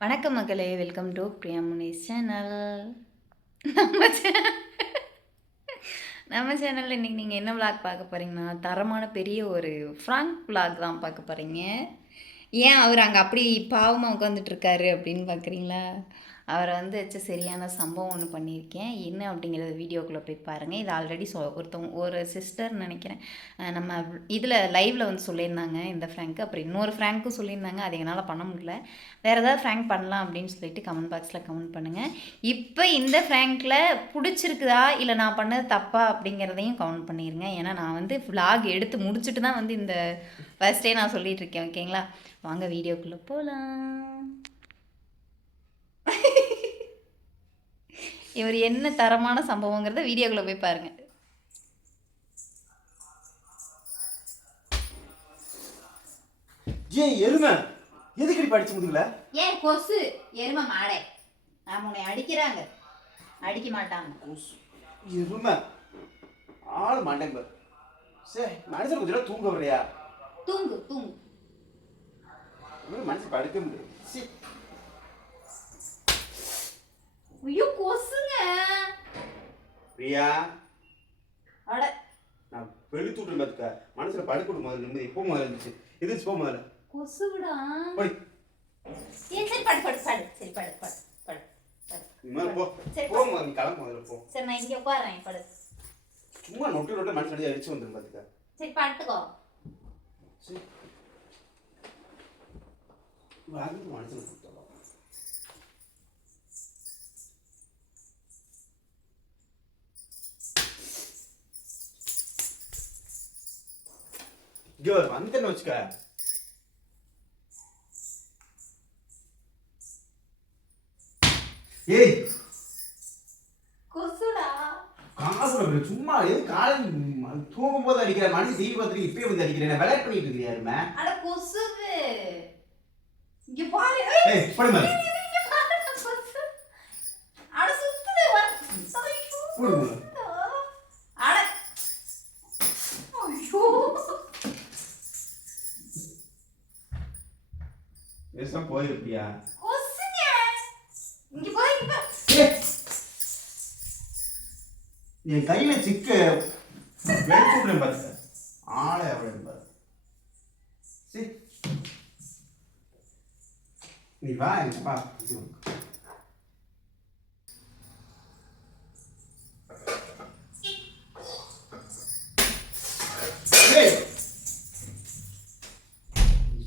வணக்கம் மக்களே welcome to Priya Munis channel. நம்ம சேனல் நம்ம சேனலில் இன்றைக்கி நீங்கள் என்ன விளாக் பார்க்க போகிறீங்கன்னா தரமான பெரிய ஒரு ஃப்ராங்க் விளாக் தான் பார்க்க போகிறீங்க ஏன் அவர் அங்கே அப்படி பாவமாக உட்காந்துட்டு இருக்காரு அப்படின்னு பார்க்குறீங்களா அவரை வந்து வச்சு சரியான சம்பவம் ஒன்று பண்ணியிருக்கேன். என்ன அப்படிங்கிறத வீடியோக்குள்ளே போய் பாருங்கள் இது ஆல்ரெடி சொ ஒருத்தவங்க ஒரு சிஸ்டர் நினைக்கிறேன். நம்ம இதில் லைவில் வந்து சொல்லியிருந்தாங்க இந்த ஃப்ராங்க்கு அப்புறம் இன்னொரு ஃப்ராங்க்கும் சொல்லியிருந்தாங்க. அது என்னால் பண்ண முடியல. வேறு ஏதாவது ஃப்ராங்க் பண்ணலாம் அப்படின்னு சொல்லிட்டு கமெண்ட் பாக்ஸில் கமெண்ட் பண்ணுங்கள் இப்போ இந்த ஃப்ராங்க்கில் பிடிச்சிருக்குதா? இல்லை நான் பண்ணது தப்பா? அப்படிங்கிறதையும் கமெண்ட் பண்ணிடுங்க ஏன்னா நான் வந்து விலாக் எடுத்து முடிச்சுட்டு தான் வந்து இந்த ஃபஸ்ட்டே நான் சொல்லிகிட்ருக்கேன் இருக்கேன். ஓகேங்களா வாங்க வீடியோக்குள்ளே போகலாம் இவர் என்ன தரமான சம்பவங்கிறத வீடியோக்குள்ளே போய் பாருங்கள் ஏன் எருமை? எதுக்கடி படிச்சு முதுகல ஏன் கொசு. எருமை மாடை. நான் உன்னை அடிக்கிறாங்க. அடிக்க மாட்டாங்க. எருமை. ஆளு மாட்டேங்க சரி மனுஷன் கொஞ்சம் நேரம் தூங்க வரையா தூங்கு தூங்கு. மனுஷன் படுக்க முடியாது சீ. ஐயோ கொசுங்க. பிரியா. அட. நான் வெளுத்து விட்டுருந்தேன் பார்த்துக்க. மனசுல படுக்க விட முதல்ல நிம்மதி. எப்போ முதல்ல இருந்துச்சு எதிர்த்து போ முதல்ல. கொசுடா போய் சரி படு படு படு. சரி படு படு படு போ. போ முதல்ல கிளம்பு முதல்ல போ. சரி நான் இங்கே உட்காரேன் படு. சும்மா நொட்டு நொட்டு மனசு அடிச்சு அடிச்சு வந்துடும் பார்த்துக்க. சரி படுத்துக்கோ சரி. வாங்கி மனசுல கொடுத்தோம். இங்க வந்தேன்னு வச்சுக்க ஏய் கொசுடா? காசு சும்மா எது காலையில் தூங்கும் போது அடிக்கிற மனுஷன் டிவி பார்த்துட்டு இப்பயே வந்து அடிக்கிறேன். விளையாட்டு பண்ணிட்டு இருக்கிறியா அட கொசுவு. இங்க பாரு. ஏய் படி மாதிரி கொசு அட சுத்துது. வர பேசாம போயிருப்பியா. என் கையில சிக்க வெளுத்துடுறேன் பார்த்து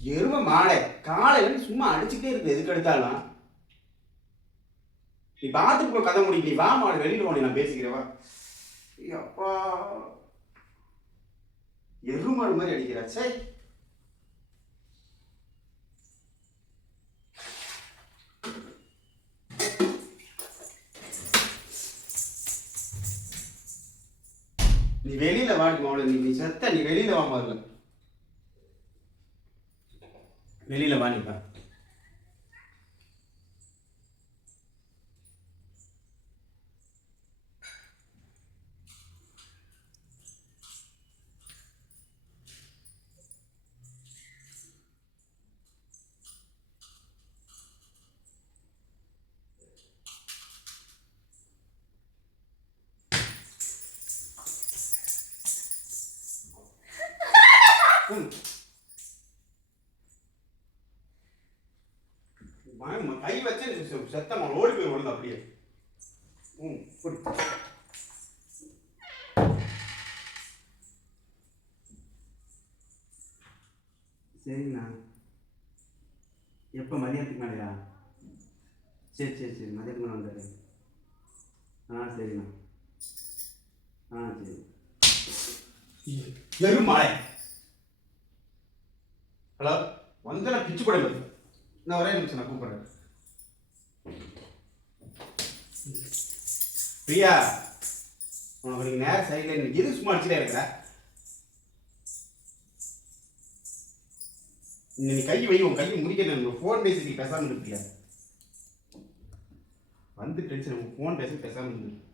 எரும மாடை காலையில சும்மா அடிச்சுக்கிட்டே இருக்கு. எதுக்கு எடுத்தாலும்? நீ பாத்துக்குள்ள கதை முடிக்க நீ வா மாடு வெளியில போனே நான் பேசிக்கிறவா அப்பா. எருமாடு மாதிரி அடிக்கிறா. சே. நீ வெளியில வாடி மாவுல நீ நீ செத்த நீ வெளியில வா முதல்ல வெளியில் வாங்கிப்பேன் வச்சு செ- செத்தம்மா ஓடி போய் விழுந்து அப்படியே. ம் புடி. சரிண்ணா. எப்போ மதியானத்துக்கு மேலையா? சரி சரி சரி. மதியத்துக்கு மேலே வந்தாரு. ஆ சரிண்ணா. ஆ சரி. எருமாளை ஹலோ வந்து நான் பிச்சு கூட நான் ஒரே நிமிஷம் நான் கூப்பிடுறேன். பிரியா உனக்கு நீங்க நேரம் சரியில்லை. நீ எது சும்மா அடிச்சுட்டே இருக்கிற? நீ நீ கை வை உன் கையை முடிக்க ஃபோன் பேசி பேசாமல் இருப்பியா வந்து டென்ஷன் ஃபோன் பேசி பேசாமல் இருக்கு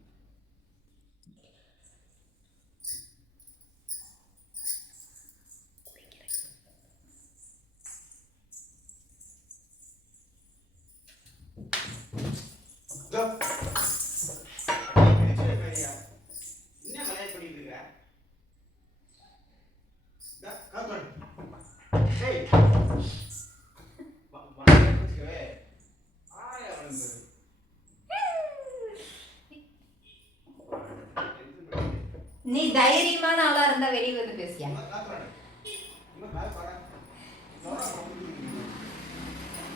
நீ தைரியமான ஆளா இருந்தா வெளியே வந்து பேசியா?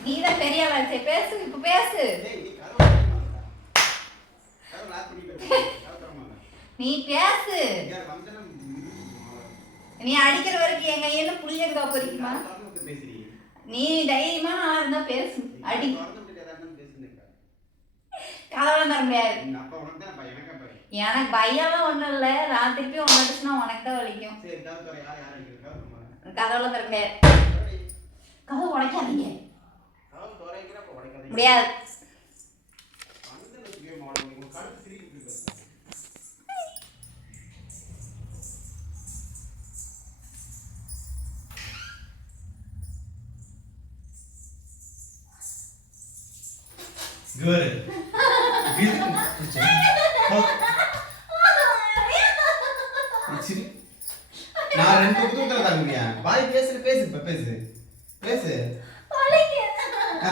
நீ தான் பெரிய ஆளா பேசு இப்ப பேசு. நீ பேசு. நீ அடிக்கிற வரைக்கும் எங்க ஐயன்னு புளியங்கா பொறிக்குமா நீ தைரியமான ஆளா இருந்தா பேசு. அடி. கதவெல்லாம் தர முடியாது எனக்கா பையெல்லாம் ஒண்ணும் இல்ல நான் திருப்பி அடிச்சுனா உனக்கு தான் வலிக்கும். கதவெல்லாம் தர முடியாது. கதவு உடைக்காதீங்க. முடியாது. Good. நான் ரெண்டு புத்தகத்துல தாங்குறியா பாய் பேசு இப்ப பேசு. பேசு. ஆ.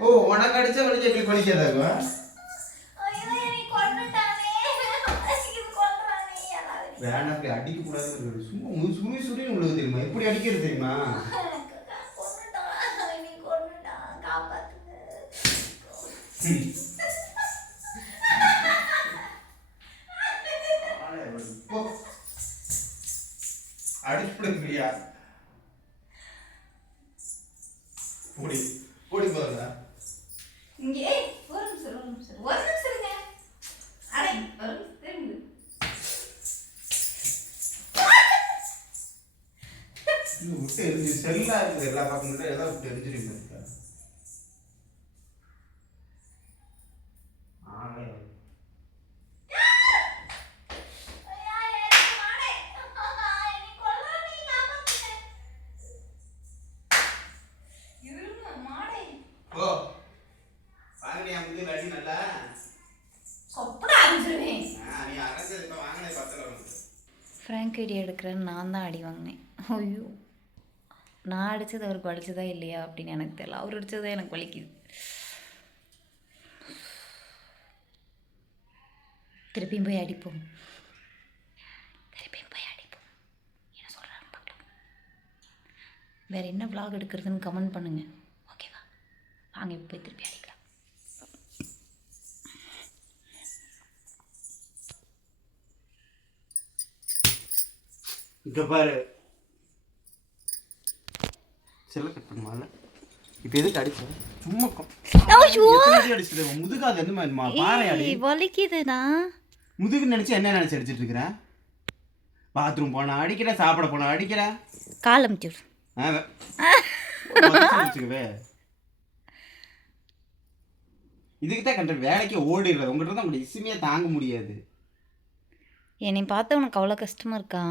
ஓ உனக்கு அடிச்சா வலிக்க எங்களுக்கு வலிக்காதாகுவா வேணாம் அப்படி அடிக்க கூடாது சும்மா உங்களுக்கு தெரியுமா? எப்படி அடிக்கிறது தெரியுமா? ம். அடிச்சுடுங்கய்யா போடி போடி போதா இங்க ஒரு நிமிஷம், ஒரு நிமிஷம், ஒரு நிமிஷம் இருங்க. அடே, ஒரு திரும்பு. எரிஞ்சு செல்லா இருக்குது எல்லா பக்கம் மட்டும் ஏதாவது விட்டு எரிஞ்சிருங்க ஆளே இல்லை. இருங்க, மாடே. ஓ வாங்கினியா முது அடி நல்லா சொப்பனா அடிச்சிருவேன். ஆ, நீ அரசு இப்ப வாங்கினே பத்தல உனக்கு ஃப்ராங்க் எடுக்கிறேன்னு நான் தான் அடி வாங்கினேன். ஐயோ. நான் அடித்தது அவருக்கு வலிச்சதா இல்லையா அப்படின்னு எனக்கு தெரியல. அவர் அடித்தது எனக்கு வலிக்குது. திருப்பியும் போய் அடிப்போம். திருப்பியும் போய் அடிப்போம். என்ன சொல்கிறாங்க பார்க்கலாம். வேறு என்ன vlog எடுக்கிறதுன்னு கமெண்ட் பண்ணுங்கள் ஓகேவா வாங்க இப்போ போய் திருப்பி அடிக்கலாம் இங்க பாரு. செல்ல கட் பண்ணுவாங்க இப்போ எதுக்கு அடிச்ச? சும்மா அடிச்சது? முதுகாது எந்த மாதிரி பாறை அடி? வலிக்குதுண்ணா முதுகு நினைச்சு என்ன நினைச்சு அடிச்சிட்டு இருக்கிற? பாத்ரூம் போனா அடிக்கிற சாப்பிட போனா அடிக்கிற? காலம் தூர் இதுக்கு தான் கண்ட வேலைக்கு ஓடிடுறது. உங்கள்கிட்ட தான் உங்களுடைய இசுமையாக தாங்க முடியாது. என்னை பார்த்து உனக்கு அவ்வளோ கஷ்டமா இருக்கா?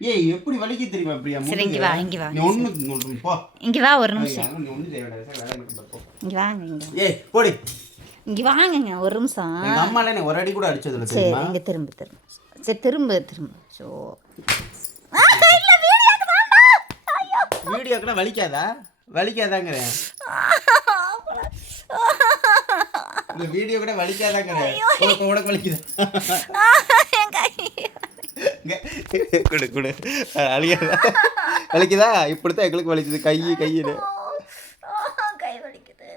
ஏய் எப்படி வலிக்க தெரியுமா அப்படியா சரி, இங்க வா, இங்க வா. நீ ஒன்று போ. இங்கே வா ஒரு நிமிஷம். நீ ஒன்றும் செய்ய வேண்டாம் சார் போ. இங்கே வாங்க இங்கே ஏய் போடி. இங்கே வாங்கங்க ஒரு நிமிஷம். எங்கள் அம்மால எனக்கு ஒரு அடி கூட அடிச்சதில்ல சரி தெரியுமா? இங்கே திரும்ப திரும்ப. சரி திரும்ப திரும்ப. ஸோ வீடியோக்கெல்லாம் வலிக்காதா? வலிக்காதாங்கிறேன். இந்த வீடியோ கூட வலிக்காதாங்கிறேன் உனக்கு வலிக்குதா? கொடு கொடு. அழியாதா. வலிக்குதா? இப்படித்தான் எங்களுக்கு வலிக்குது. கை கையில். கை வலிக்குது.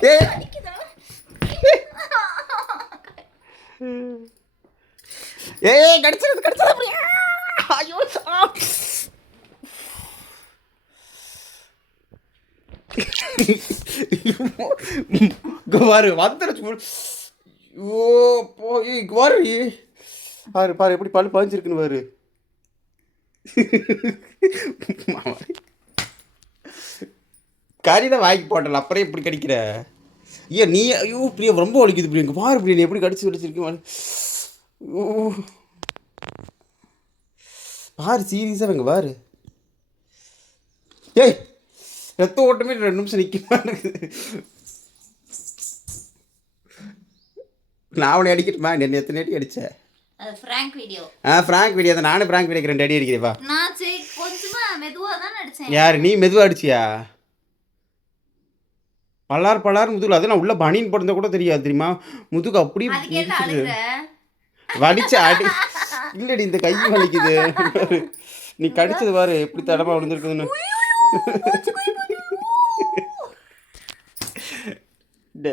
ஏய் ஏய் கடிச்சிருது கடிச்சிருது. ஐயோ ஆ. இங்க பாரு வந்துருச்சு ஓ போய் பாரு பாரு பாரு எப்படி பல் பதிஞ்சிருக்குன்னு பாரு. கறி தான் வாங்கி போட்டல அப்புறம் எப்படி கடிக்கிற? ஐயா நீ ஐயோ பிரியா ரொம்ப வலிக்குது பிரியா இங்க பாரு பிரியா நீ எப்படி கடிச்சு வலிச்சிருக்கேன் ஓ பாரு சீரியஸாக இங்கே பாரு. ஏய் ரத்த ஓட்டமே ரெண்டு நிமிஷம் நிற்க மாட்டேங்குது நான் அவனை அடிக்கட்டுமா என்ன எத்தனை அடி அடித்தேன் ஃப்ராங்க் வீடியோ ஆ ஃப்ராங்க் வீடியோ தான் நானும் ஃப்ராங்க் வீடியோக்கு ரெண்டு அடி அடிக்கிறேப்பா நான் சரி கொஞ்சமா மெதுவா தான் நடிச்சேன் யார் நீ மெதுவாக அடிச்சியா? பல்லார் பல்லார் முதுகுல அது நான் உள்ள பனியன் போட்டிருந்தா கூட தெரியாது தெரியுமா? முதுகு அப்படியே வலிச்ச அடி. இல்லடி இந்த கை வலிக்குது. நீ கடிச்சது பாரு எப்படி தடமா விழுந்திருக்குதுன்னு. டே.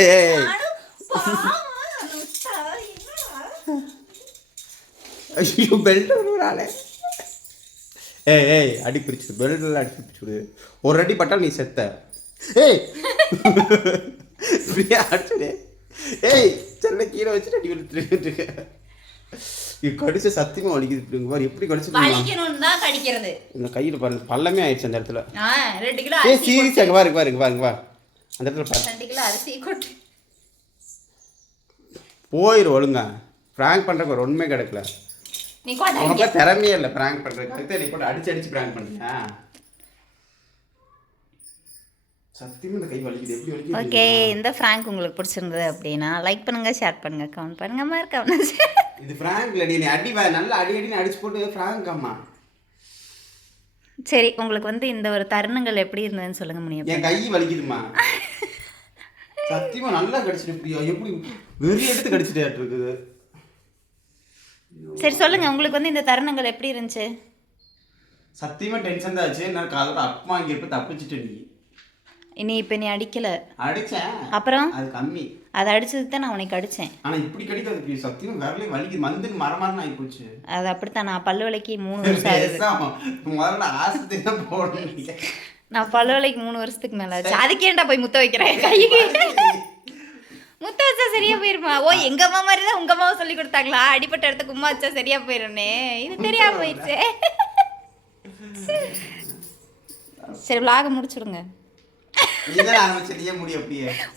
ஏய். ஐயோ பெல்ட் வருவாளே ஏய் ஏய் அடி பெல்ட் எல்லாம் அடி பிடிச்சிடு விடு. ஒரு அடி பட்டால் நீ செத்த. ஏய். இப்படியே அடிச்சுடு. ஏய் செல்ல கீழே வச்சுட்டு அடி விழுத்துட்டு இது கடிச்ச சத்தியமா வலிக்குது இங்க பாரு எப்படி வலிக்கணும்னு தான் கடிக்கிறது. இந்த கையில் பாருங்க பள்ளமே ஆயிடுச்சு அந்த இடத்துல. ரெண்டு கிலோ அரிசி சீரியஸ் அங்கே பாருங்க பாருங்க பாருங்க அந்த இடத்துல பாரு. ரெண்டு கிலோ அரிசி கொட்டு போயிரு ஒழுங்கா. ப்ராங்க் பண்ணுறக்கு ஒரு ஒன்றுமே கிடைக்கல. நீ கொட்டை திறமையே இல்லை ப்ராங்க் பண்ணுறதுக்கு அதுக்கு நீ போட்டு அடிச்சு அடிச்சு ப்ராங்க் வலிக்குது ஓகே இந்த ஃப்ராங்க் உங்களுக்கு பிடிச்சிருந்தது அப்படின்னா லைக் பண்ணுங்க ஷேர் பண்ணுங்க கமெண்ட் பண்ணுங்க. மறக்காம இது ஃப்ராங்க் இல்லடி நீ அடி நல்லா அடி அடின்னு அடிச்சு போட்டு ஃப்ராங்க் அம்மா. சரி உங்களுக்கு வந்து இந்த ஒரு தருணங்கள் எப்படி இருந்ததுன்னு சொல்லுங்க முடியும் என் கை வலிக்குதுமா சத்தியமா நல்லா கடிச்சிட்டு பிரியா எப்படி வெறி எடுத்து கடிச்சிட்டே இருக்குது. சரி சொல்லுங்க உங்களுக்கு வந்து இந்த தருணங்கள் எப்படி இருந்துச்சு? சத்தியமா டென்ஷன் தான் ஆச்சு. நான் காலோட அப்பா இங்கே இருப்ப தப்பிச்சிட்டு நீ. இனி இப்போ நீ அடிக்கல. அடிச்சேன். அப்புறம்? அது கம்மி. அதை அடிச்சதுக்கு தான் நான் உனக்கு அடித்தேன் ஆனா இப்படி கடிக்காது பிரியா? சத்தியம் விரலே வலிக்குது. மந்துக்கு மரமாரின்னு ஆகி போச்சு. அது அப்படித்தான். நான் பல்லு விலைக்கு மூணு வருஷம் ஆகுது. முதல்ல ஆஸ்பத்திரி தான் போடணும் நான் பல்லு விலைக்கு மூணு வருஷத்துக்கு மேலே ஆச்சு. அதுக்கேண்டா போய் முத்த வைக்கிறேன்? கைக்கு. முத்த வச்சா சரியா போயிருமா? ஓ எங்க அம்மா மாதிரி தான் உங்க அம்மாவும் சொல்லி கொடுத்தாங்களா? அடிப்பட்ட இடத்துக்கு உமா வச்சா சரியா போயிரும்னே. இது தெரியாம போயிடுச்சு. சரி விலாக முடிச்சுடுங்க.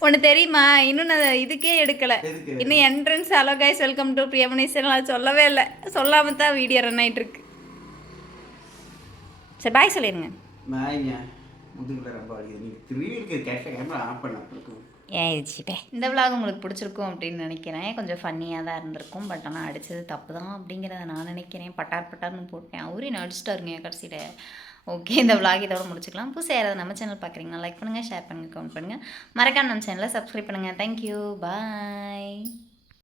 ஒன்று தெரியுமா? இன்னும் நான் இதுக்கே எடுக்கலை? இன்னும் entrance hello guys welcome to பிரியமணிசன் சொல்லவே இல்லை. சொல்லாம தான் வீடியோ ரன் ஆயிட்டு இருக்கு சரி பாய் சொல்லிடுங்க இந்த விலாக் உங்களுக்கு பிடிச்சிருக்கும் அப்படின்னு நினைக்கிறேன். கொஞ்சம் ஃபன்னியாக தான் இருந்திருக்கும். பட் ஆனால் அடித்தது தப்பு தான் அப்படிங்கிறத நான் நினைக்கிறேன். பட்டார் பட்டார்னு போட்டேன். அவரே நடிச்சிட்டாருங்க கடைசியில். ஓகே இந்த விளாக் இதோட முடிச்சுக்கலாம். புதுசாக யாராவது நம்ம சேனல் பார்க்குறீங்கன்னா லைக் பண்ணுங்கள் ஷேர் பண்ணுங்கள் கமெண்ட் பண்ணுங்கள் மறக்காம நம்ம சேனலை சப்ஸ்கிரைப் பண்ணுங்கள் தேங்க்யூ பாய்